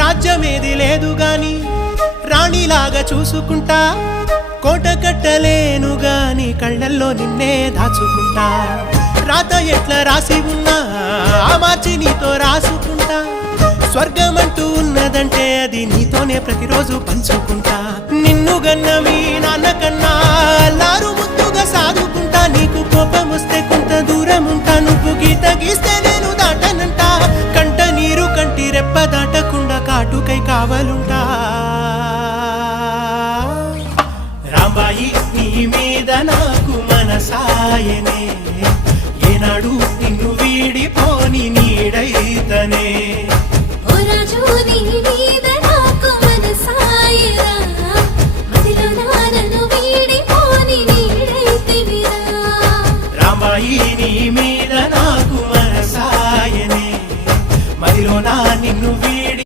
రాజ్యమేది లేదు గాని రాణిలాగా చూసుకుంటా, కోట కట్టలేను గాని కళ్ళల్లో నిన్నే దాచుకుంటా. రాత ఎట్లా రాసి ఉన్నా ఆ మార్చి నీతో రాసుకుంటా. స్వర్గమంటూ ఉన్నదంటే అది నీతోనే ప్రతిరోజు పంచుకుంటా. నిన్ను గన్న మీ నాన్న కన్నా అల్లారు ముద్దుగా సాదుకుంటా. నీకు కోపం వస్తే కొంత దూరం ఉంటా, నువ్వు గీత గీస్తే నేను దాటనంటా. కంట నీరు కంటి రెప్ప దాటకుండా కాటుకై కావలుంటా. రాంబాయి నీ మీద నాకు మనసాయనే, ఏనాడు నిన్ను వీడిపోని నీడైతనే.